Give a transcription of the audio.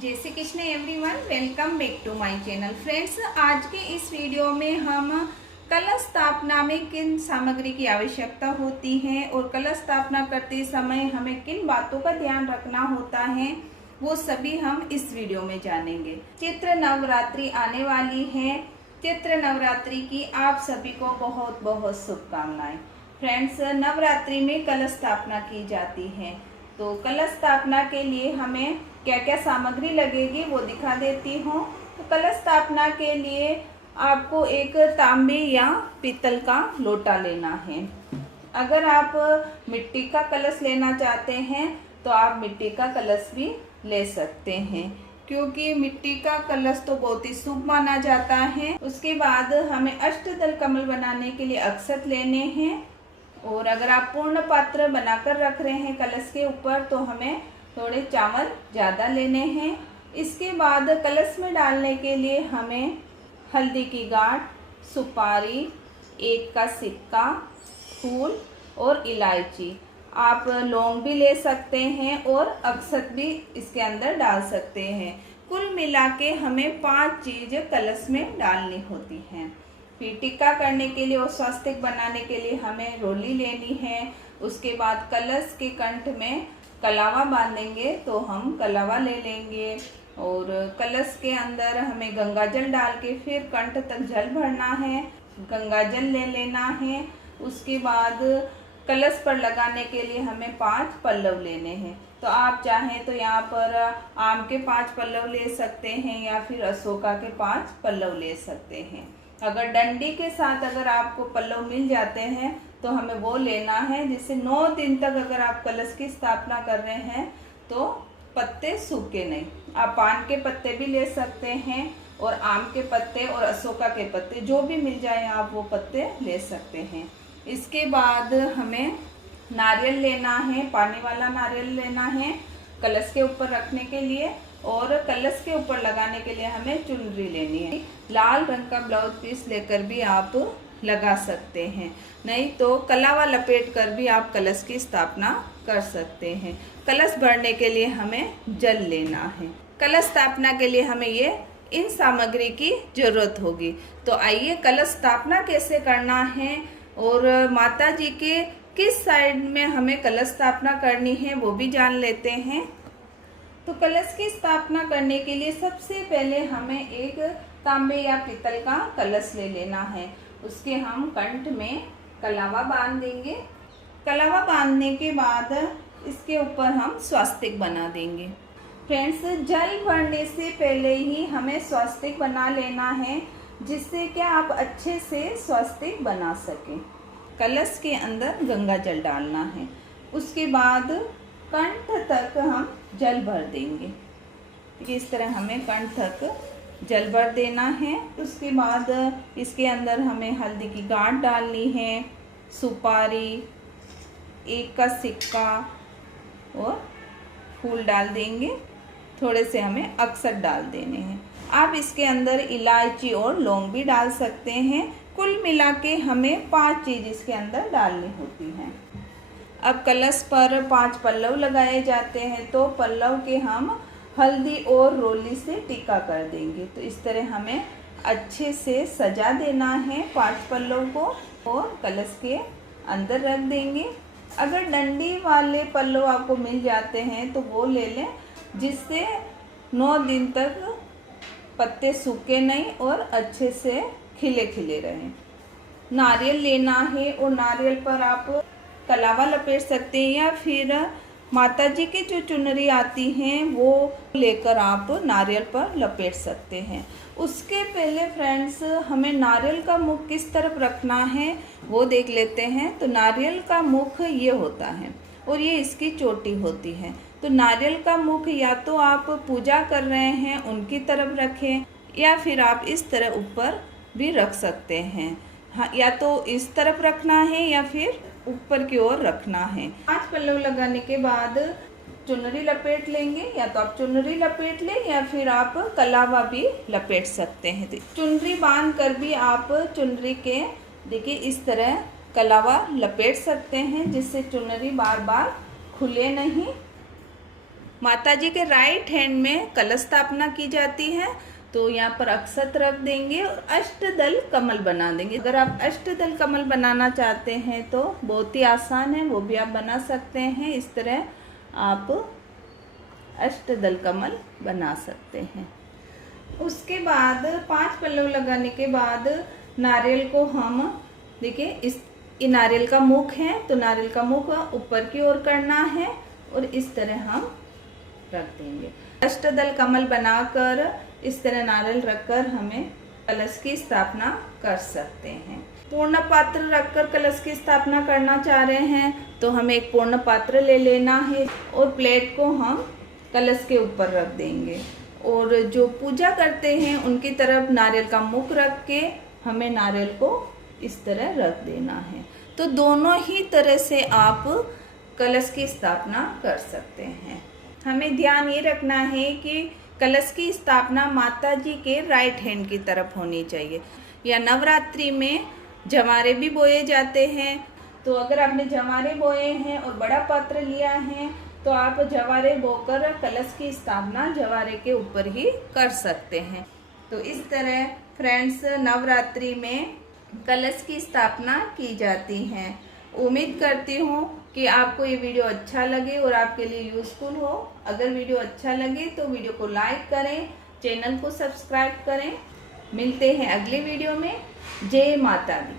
जय Shri Krishna everyone, welcome back to my channel. Friends, आज के इस वीडियो में हम कलश स्थापना में किन सामग्री की आवश्यकता होती है और कलश स्थापना करते समय हमें किन बातों का ध्यान रखना होता है, वो सभी हम इस वीडियो में जानेंगे। चैत्र नवरात्रि आने वाली है। चैत्र नवरात्रि की आप सभी को बहुत बहुत शुभकामनाएं। फ्रेंड्स, नवरात्रि में कलश स्थापना की जाती है, तो कलश स्थापना के लिए हमें क्या क्या सामग्री लगेगी वो दिखा देती हूँ। तो कलश स्थापना के लिए आपको एक तांबे या पीतल का लोटा लेना है। अगर आप मिट्टी का कलश लेना चाहते हैं तो आप मिट्टी का कलश भी ले सकते हैं, क्योंकि मिट्टी का कलश तो बहुत ही शुभ माना जाता है। उसके बाद हमें अष्टदल कमल बनाने के लिए अक्षत लेने हैं, और अगर आप पूर्ण पात्र बनाकर रख रहे हैं कलश के ऊपर तो हमें थोड़े चावल ज़्यादा लेने हैं। इसके बाद कलश में डालने के लिए हमें हल्दी की गांठ, सुपारी, एक का सिक्का, फूल और इलायची, आप लौंग भी ले सकते हैं और अक्षत भी इसके अंदर डाल सकते हैं। कुल मिला के हमें 5 चीज़ कलश में डालनी होती हैं। फिर टिक्का करने के लिए और स्वास्तिक बनाने के लिए हमें रोली लेनी है। उसके बाद कलश के कंठ में कलावा बांधेंगे तो हम कलावा ले लेंगे, और कलश के अंदर हमें गंगा जल डाल के फिर कंठ तक जल भरना है, गंगा जल ले लेना है। उसके बाद कलश पर लगाने के लिए हमें 5 पल्लव लेने हैं। तो आप चाहें तो यहाँ पर आम के 5 पल्लव ले सकते हैं या फिर अशोका के 5 पल्लव ले सकते हैं। अगर डंडी के साथ अगर आपको पल्लव मिल जाते हैं तो हमें वो लेना है, जिससे 9 दिन तक अगर आप कलश की स्थापना कर रहे हैं तो पत्ते सूखे नहीं। आप पान के पत्ते भी ले सकते हैं और आम के पत्ते और अशोका के पत्ते जो भी मिल जाए आप वो पत्ते ले सकते हैं। इसके बाद हमें नारियल लेना है, पानी वाला नारियल लेना है कलश के ऊपर रखने के लिए, और कलश के ऊपर लगाने के लिए हमें चुनरी लेनी है। लाल रंग का ब्लाउज पीस लेकर भी आप लगा सकते हैं, नहीं तो कलावा लपेट कर भी आप कलश की स्थापना कर सकते हैं। कलश भरने के लिए हमें जल लेना है। कलश स्थापना के लिए हमें ये इन सामग्री की जरूरत होगी। तो आइए कलश स्थापना कैसे करना है और माता जी के किस साइड में हमें कलश स्थापना करनी है वो भी जान लेते हैं। तो कलश की स्थापना करने के लिए सबसे पहले हमें एक तांबे या पीतल का कलश ले लेना है। उसके हम कंठ में कलावा बांध देंगे। कलावा बांधने के बाद इसके ऊपर हम स्वास्तिक बना देंगे। फ्रेंड्स, जल भरने से पहले ही हमें स्वास्तिक बना लेना है, जिससे क्या आप अच्छे से स्वास्तिक बना सकें। कलश के अंदर गंगा जल डालना है। उसके बाद कंठ तक हम जल भर देंगे। इस तरह हमें कंठ तक जल भर देना है। उसके बाद इसके अंदर हमें हल्दी की गांठ डालनी है, सुपारी, एक का सिक्का और फूल डाल देंगे। थोड़े से हमें अक्षत डाल देने हैं। आप इसके अंदर इलायची और लौंग भी डाल सकते हैं। कुल मिला के हमें 5 चीज़ इसके अंदर डालनी होती हैं। अब कलश पर 5 पल्लव लगाए जाते हैं, तो पल्लव के हम हल्दी और रोली से टीका कर देंगे। तो इस तरह हमें अच्छे से सजा देना है 5 पल्लव को, और कलश के अंदर रख देंगे। अगर डंडी वाले पल्लव आपको मिल जाते हैं तो वो ले लें, जिससे 9 दिन तक पत्ते सूखे नहीं और अच्छे से खिले खिले रहें। नारियल लेना है और नारियल पर आप कलावा लपेट सकते हैं, या फिर माता जी की जो चुनरी आती हैं वो लेकर आप नारियल पर लपेट सकते हैं। उसके पहले फ्रेंड्स, हमें नारियल का मुख किस तरफ रखना है वो देख लेते हैं। तो नारियल का मुख ये होता है और ये इसकी चोटी होती है। तो नारियल का मुख या तो आप पूजा कर रहे हैं उनकी तरफ रखें, या फिर आप इस तरह ऊपर भी रख सकते हैं। हाँ, या तो इस तरफ रखना है या फिर ऊपर की ओर रखना है। 5 पल्लव लगाने के बाद चुनरी लपेट लेंगे, या तो आप चुनरी लपेट लें या फिर आप कलावा भी लपेट सकते हैं। तो चुनरी बांध कर भी आप चुनरी के देखिए इस तरह कलावा लपेट सकते हैं, जिससे चुनरी बार बार खुले नहीं। माताजी के राइट हैंड में कलश स्थापना की जाती है। तो यहाँ पर अक्षत रख देंगे और अष्टदल कमल बना देंगे। अगर आप अष्टदल कमल बनाना चाहते हैं तो बहुत ही आसान है, वो भी आप बना सकते हैं। इस तरह आप अष्टदल कमल बना सकते हैं। उसके बाद 5 पल्लव लगाने के बाद नारियल को हम देखिए, ये नारियल का मुख है, तो नारियल का मुख ऊपर की ओर करना है और इस तरह हम रख देंगे। अष्टदल कमल बनाकर इस तरह नारियल रखकर हमें कलश की स्थापना कर सकते हैं। पूर्ण पात्र रखकर कलश की स्थापना करना चाह रहे हैं तो हमें एक पूर्ण पात्र ले लेना है और प्लेट को हम कलश के ऊपर रख देंगे और जो पूजा करते हैं उनकी तरफ नारियल का मुख रख के हमें नारियल को इस तरह रख देना है। तो दोनों ही तरह से आप कलश की स्थापना कर सकते हैं। हमें ध्यान ये रखना है कि कलश की स्थापना माता जी के राइट हैंड की तरफ होनी चाहिए। या नवरात्रि में जवारे भी बोए जाते हैं, तो अगर आपने जवारे बोए हैं और बड़ा पात्र लिया है तो आप जवारे बोकर कलश की स्थापना जवारे के ऊपर ही कर सकते हैं। तो इस तरह फ्रेंड्स नवरात्रि में कलश की स्थापना की जाती है। उम्मीद करती हूँ कि आपको ये वीडियो अच्छा लगे और आपके लिए यूज़फुल हो। अगर वीडियो अच्छा लगे तो वीडियो को लाइक करें, चैनल को सब्सक्राइब करें। मिलते हैं अगले वीडियो में। जय माता दी।